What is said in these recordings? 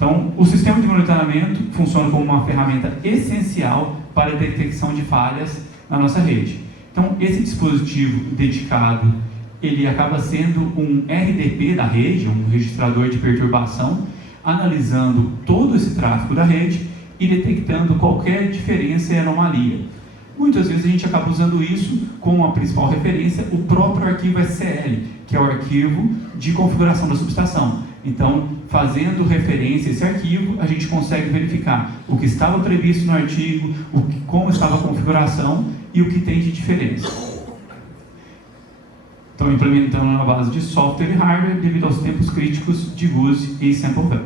Então, o sistema de monitoramento funciona como uma ferramenta essencial para a detecção de falhas na nossa rede. Então, esse dispositivo dedicado, ele acaba sendo um RDP da rede, um registrador de perturbação, analisando todo esse tráfego da rede e detectando qualquer diferença e anomalia. Muitas vezes a gente acaba usando isso como a principal referência, o próprio arquivo SCL, que é o arquivo de configuração da subestação. Então, fazendo referência a esse arquivo, a gente consegue verificar o que estava previsto no artigo, como estava a configuração e o que tem de diferença. Então, implementando na base de software e hardware devido aos tempos críticos de use e sample hub.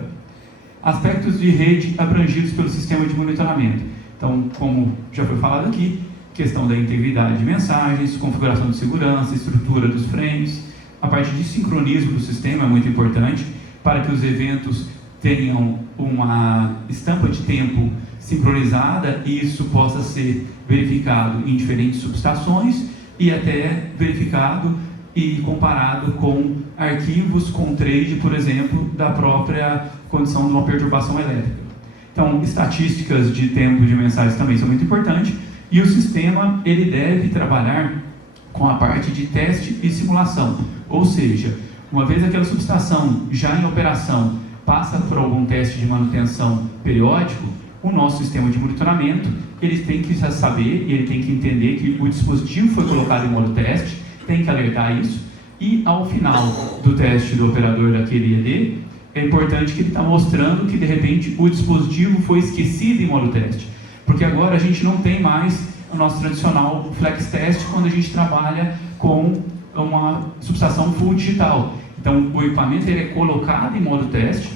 Aspectos de rede abrangidos pelo sistema de monitoramento. Então, como já foi falado aqui, questão da integridade de mensagens, configuração de segurança, estrutura dos frames, a parte de sincronismo do sistema é muito importante para que os eventos tenham uma estampa de tempo sincronizada e isso possa ser verificado em diferentes subestações e até verificado e comparado com arquivos com trade, por exemplo, da própria condição de uma perturbação elétrica. Então, estatísticas de tempo de mensagens também são muito importantes e o sistema ele deve trabalhar com a parte de teste e simulação, ou seja, uma vez aquela subestação já em operação passa por algum teste de manutenção periódico, o nosso sistema de monitoramento ele tem que saber e ele tem que entender que o dispositivo foi colocado em modo teste, tem que alertar isso e ao final do teste do operador daquele ED, é importante que ele está mostrando que de repente o dispositivo foi esquecido em modo teste, porque agora a gente não tem mais o nosso tradicional flex test quando a gente trabalha com uma subestação full digital. Então o equipamento ele é colocado em modo teste,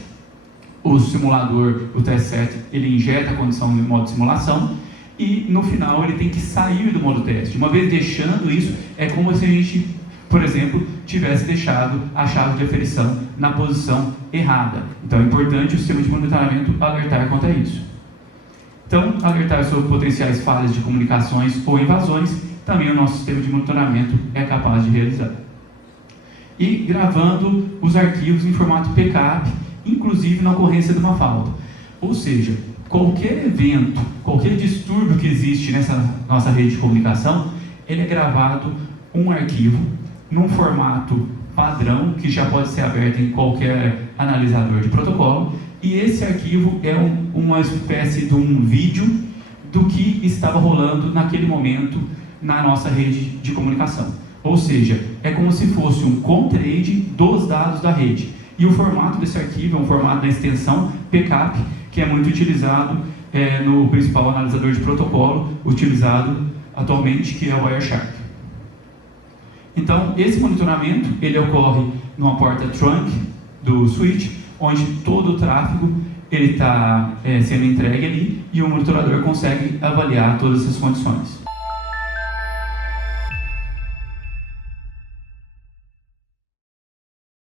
o simulador, o test set, ele injeta a condição em modo simulação e no final ele tem que sair do modo teste. Uma vez deixando isso, é como se a gente, por exemplo, tivesse deixado a chave de aferição na posição errada. Então é importante o sistema de monitoramento alertar quanto a isso. Então, alertar sobre potenciais falhas de comunicações ou invasões, também o nosso sistema de monitoramento é capaz de realizar. E gravando os arquivos em formato backup, inclusive na ocorrência de uma falta. Ou seja, qualquer evento, qualquer distúrbio que existe nessa nossa rede de comunicação, ele é gravado um arquivo num formato padrão que já pode ser aberto em qualquer analisador de protocolo e esse arquivo é uma espécie de um vídeo do que estava rolando naquele momento na nossa rede de comunicação. Ou seja, é como se fosse um com-trade dos dados da rede. E o formato desse arquivo é um formato da extensão PCAP, que é muito utilizado no principal analisador de protocolo utilizado atualmente, que é o Wireshark. Então, esse monitoramento ele ocorre numa porta trunk do switch, onde todo o tráfego está sendo entregue ali e o monitorador consegue avaliar todas essas condições.